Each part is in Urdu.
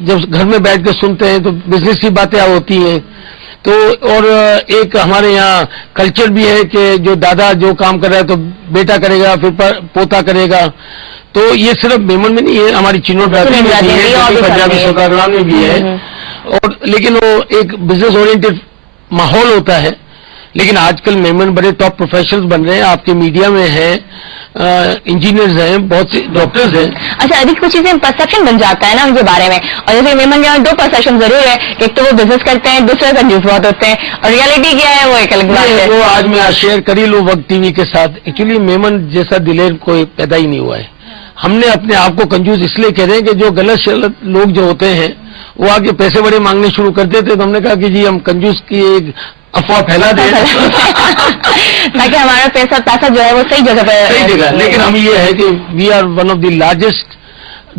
جب گھر میں بیٹھ کے سنتے ہیں تو بزنس کی باتیں ہوتی ہیں. تو اور ایک ہمارے یہاں کلچر بھی ہے کہ جو دادا جو کام کر رہا ہے تو بیٹا کرے گا, پھر پوتا کرے گا. تو یہ صرف میمن میں نہیں ہے, ہماری چینو برادری میں بھی ہے, پنجابی سوداگران میں بھی ہے. اور لیکن وہ ایک بزنس اورینٹڈ ماحول ہوتا ہے. لیکن آج کل میمن بڑے ٹاپ پروفیشنلز بن رہے ہیں, آپ کے میڈیا میں ہیں, انجینئرز ہیں, بہت سے ڈاکٹرز ہیں. اچھا, ابھی کچھ چیزیں پرسپشن بن جاتا ہے نا ان کے بارے میں, اور جیسے میمن کے دو پرسپشن ضرور ہے, ایک تو وہ بزنس کرتے ہیں, دوسرے کنجوس بہت ہوتے ہیں, اور ریالٹی کیا ہے وہ ایک الگ بات ہے. وہ آج میں شیئر کر ہی لوں وقت ٹی وی کے ساتھ. ایکچولی میمن جیسا دلیر کوئی پیدا ہی نہیں ہوا ہے. ہم نے اپنے آپ کو کنجوس اس لیے کہہ رہے ہیں کہ جو غلط شلط لوگ جو ہوتے ہیں وہ آ کے پیسے بڑے مانگنے شروع کرتے تھے, تو ہم نے کہا کہ جی ہم کنجوس کی ایک افواہ پھیلا دیں تاکہ ہمارا پیسہ جو ہے وہ صحیح جگہ پہ صحیح جگہ. لیکن ہم یہ ہے کہ we are one of the largest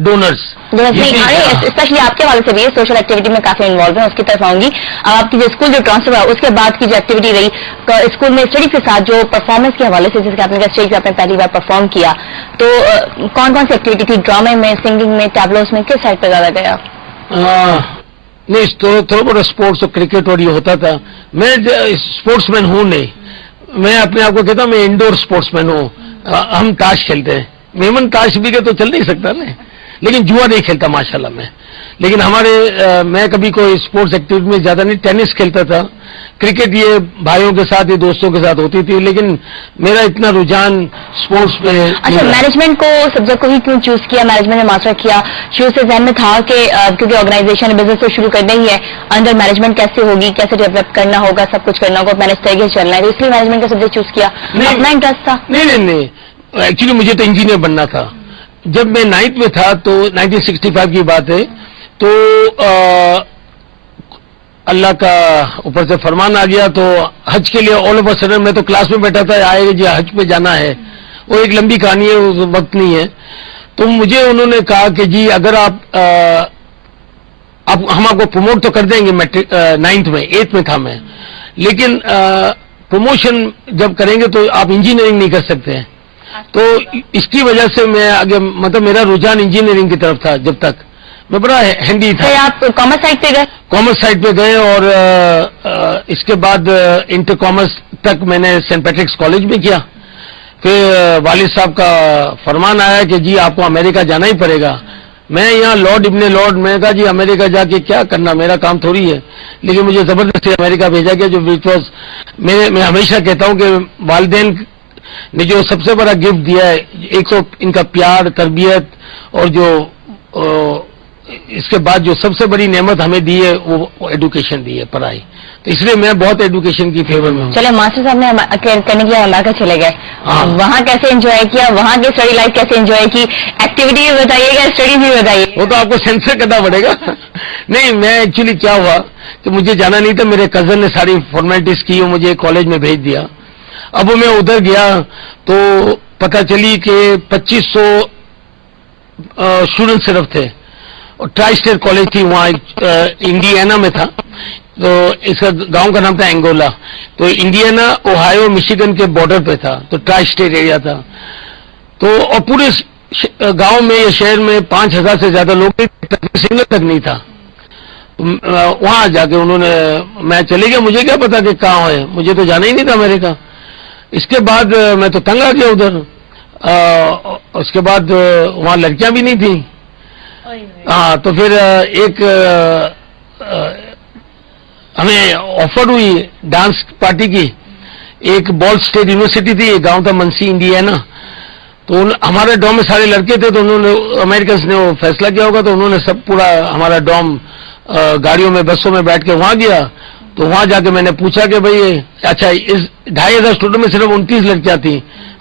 donors. Especially آپ کے حوالے سے بھی سوشل ایکٹیویٹی میں کافی انوالو ہیں, اس کی طرف آؤں گی. اب آپ کی جو اسکول جو ٹرانسفر ہوا اس کے بعد کی جو ایکٹیویٹی رہی اسکول میں اسٹڈی کے ساتھ جو پرفارمنس کے حوالے سے, جیسے کہ آپ نے اسٹیج پہ آپ نے پہلی بار پرفارم کیا, تو کون کون سی ایکٹیویٹی تھی؟ ڈرامے میں, سنگنگ میں, ٹیبلوز میں, کس سائڈ پہ زیادہ گیا؟ نہیں, تھوڑا بہت اسپورٹس اور کرکٹ اور یہ ہوتا تھا. میں اسپورٹس مین ہوں نہیں, میں اپنے آپ کو کہتا ہوں میں انڈور اسپورٹس مین ہوں. ہم تاش کھیلتے ہیں. میمن تاش بھی کے تو چل نہیں سکتا نا, لیکن جوا نہیں کھیلتا ماشاءاللہ میں. لیکن میں کبھی کوئی اسپورٹس ایکٹیویٹی میں زیادہ نہیں, ٹینس کھیلتا تھا. کرکٹ یہ بھائیوں کے ساتھ, یہ دوستوں کے ساتھ ہوتی تھی, لیکن میرا اتنا رجحان اسپورٹس پہ. اچھا, مینجمنٹ کو سبجیکٹ کو ہی کیوں چوز کیا, مینجمنٹ میں ماسٹر کیا؟ شروع سے ذہن میں تھا کہ کیونکہ آرگنائزیشن بزنس تو شروع کرنا ہی ہے, اندر مینجمنٹ کیسے ہوگی, کیسے ڈیولپ کرنا ہوگا, سب کچھ کرنا ہوگا, مینج طریقے سے چلنا ہے, اس لیے مینجمنٹ کا سبجیکٹ چوز کیا؟ اپنا انٹرسٹ تھا؟ نہیں, ایکچولی مجھے تو انجینئر بننا تھا. جب میں 9th میں تھا تو 1965 کی بات ہے, تو اللہ کا اوپر سے فرمان آ گیا. تو حج کے لیے آل آف اے سڈن میں تو کلاس میں بیٹھا تھا, آئے گا جی حج پہ جانا ہے. وہ ایک لمبی کہانی ہے, وقت نہیں ہے. تو مجھے انہوں نے کہا کہ جی اگر ہم آپ کو پروموٹ تو کر دیں گے. 9th میں, 8th میں تھا میں, لیکن پروموشن جب کریں گے تو آپ انجینئرنگ نہیں کر سکتے ہیں. تو اس کی وجہ سے میں آگے, مطلب میرا رجحان انجینئرنگ کی طرف تھا. جب تک میں بڑا ہینڈی تھا. آپ کامرس سائڈ پہ گئے؟ کامرس سائڈ پہ گئے, اور اس کے بعد انٹر کامرس تک میں نے سینٹ پیٹرکس کالج میں کیا. پھر والد صاحب کا فرمان آیا کہ جی آپ کو امریکہ جانا ہی پڑے گا. میں یہاں لارڈ ابن لارڈ, میں نے کہا جی امریکہ جا کے کیا کرنا, میرا کام تھوڑی ہے. لیکن مجھے زبردستی امریکہ بھیجا گیا, جو وچ واز, میں ہمیشہ کہتا ہوں کہ والدین نے جو سب سے بڑا گفٹ دیا ہے, ایک تو ان کا پیار, تربیت, اور جو اس کے بعد جو سب سے بڑی نعمت ہمیں دی ہے وہ ایڈوکیشن دی ہے, پڑھائی. تو اس لیے میں بہت ایڈوکیشن کی فیور میں ہوں. چلے, ماسٹر صاحب نے کرنے کے لیے امریکہ چلے گئے, وہاں کیسے انجوائے کیا, وہاں کی اسٹڈی لائف کیسے انجوائے کی, ایکٹیویٹی بھی بتائیے گا, اسٹڈی بھی بتائیے. وہ تو آپ کو سینسر کرنا پڑے گا. نہیں, میں ایکچولی کیا ہوا کہ مجھے جانا نہیں تھا, میرے کزن نے ساری فارمیلٹیز کی اور مجھے کالج میں بھیج دیا. اب میں ادھر گیا تو پتہ چلی کہ 2500 اسٹوڈنٹ صرف تھے, اور ٹرائی اسٹیٹ کالج تھی وہاں, انڈیانا میں تھا. تو اس کا گاؤں کا نام تھا اینگولا. تو انڈیانا اوہایو مشیگن کے بارڈر پہ تھا, تو ٹرائی اسٹیٹ ایریا تھا. تو اور پورے گاؤں میں یا شہر میں 5000 سے زیادہ لوگ, سنگل تک نہیں تھا. وہاں جا کے انہوں نے, میں چلے گیا, مجھے کیا پتا کہ کہاں ہے, مجھے تو جانا ہی نہیں تھا امریکہ. اس کے بعد میں تو تنگ آ گیا ادھر. اس کے بعد وہاں لڑکیاں بھی نہیں تھیں. ہاں, تو پھر ایک ہمیں آفر ہوئی ڈانس پارٹی کی. ایک بال اسٹیٹ یونیورسٹی تھی, ایک گاؤں تھا منسی, انڈیانا. تو ہمارے ڈوم میں سارے لڑکے تھے, تو انہوں نے, امریکنس نے وہ فیصلہ کیا ہوگا, تو انہوں نے سب پورا ہمارا ڈوم گاڑیوں میں, بسوں میں بیٹھ کے وہاں گیا. تو وہاں جا کے میں نے پوچھا کہ بھائی, اچھا اس 2500 اسٹوڈنٹ میں صرف 29 لڑکیاں تھیں.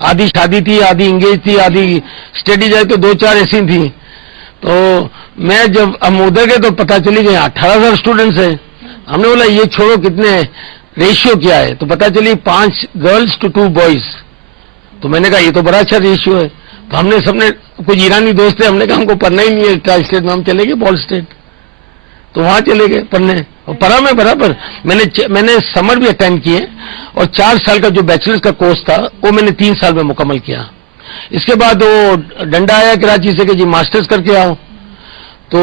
آدھی شادی تھی, آدھی انگیج تھی, آدھی اسٹڈی جائے تو 2-4 ایسی تھیں. تو میں جب ہم ادھر گئے تو پتہ چلی گئی 18,000 اسٹوڈنٹس ہیں. ہم نے بولا یہ چھوڑو, کتنے ریشیو کیا ہے, تو پتہ چلی 5 گرلز to 2 بوائز. تو میں نے کہا یہ تو بڑا اچھا ریشیو ہے. تو ہم نے سب نے, کچھ ایرانی دوست تھے, ہم نے کہا ہم کو پڑھنا ہی نہیں ہے ٹرائی اسٹیٹ میں, ہم چلے گئے بال اسٹیٹ. تو وہاں چلے گئے پڑھنے, اور پڑھا میں برابر. میں نے سمر بھی اٹینڈ کیے, اور 4 سال کا جو بیچلرز کا کورس تھا وہ میں نے 3 سال میں مکمل کیا. اس کے بعد وہ ڈنڈا آیا کراچی سے کہ جی ماسٹرز کر کے آؤ. تو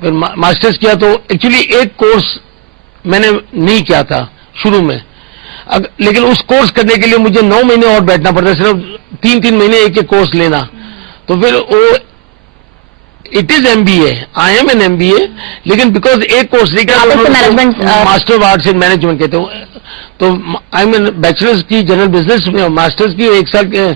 پھر ماسٹرز کیا تو ایکچولی ایک کورس میں نے نہیں کیا تھا شروع میں، لیکن اس کورس کرنے کے لیے مجھے 9 مہینے اور بیٹھنا پڑتا، صرف 3 مہینے ایک ایک کورس لینا. تو پھر وہ it is MBA، I am an MBA، لیکن بیکاز ایک کورس نہیں کیا، master of arts in management کہتے ہیں، تو آئی ایم بیچلرز کی جنرل بزنس میں اور ماسٹرز کی 1 سال کے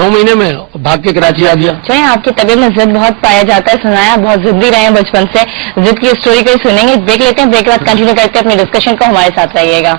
9 مہینے میں بھاگ کے کراچی آ گیا. چلیں، آپ کی طبیعت میں ضد بہت پایا جاتا ہے، سنایا بہت ضدی رہے ہیں بچپن سے، ضد کی اسٹوری کو ہی سنیں گے. دیکھ لیتے ہیں، بریک کے بعد کنٹینیو کرتے ہیں اپنی ڈسکشن کو، ہمارے ساتھ رہیے گا.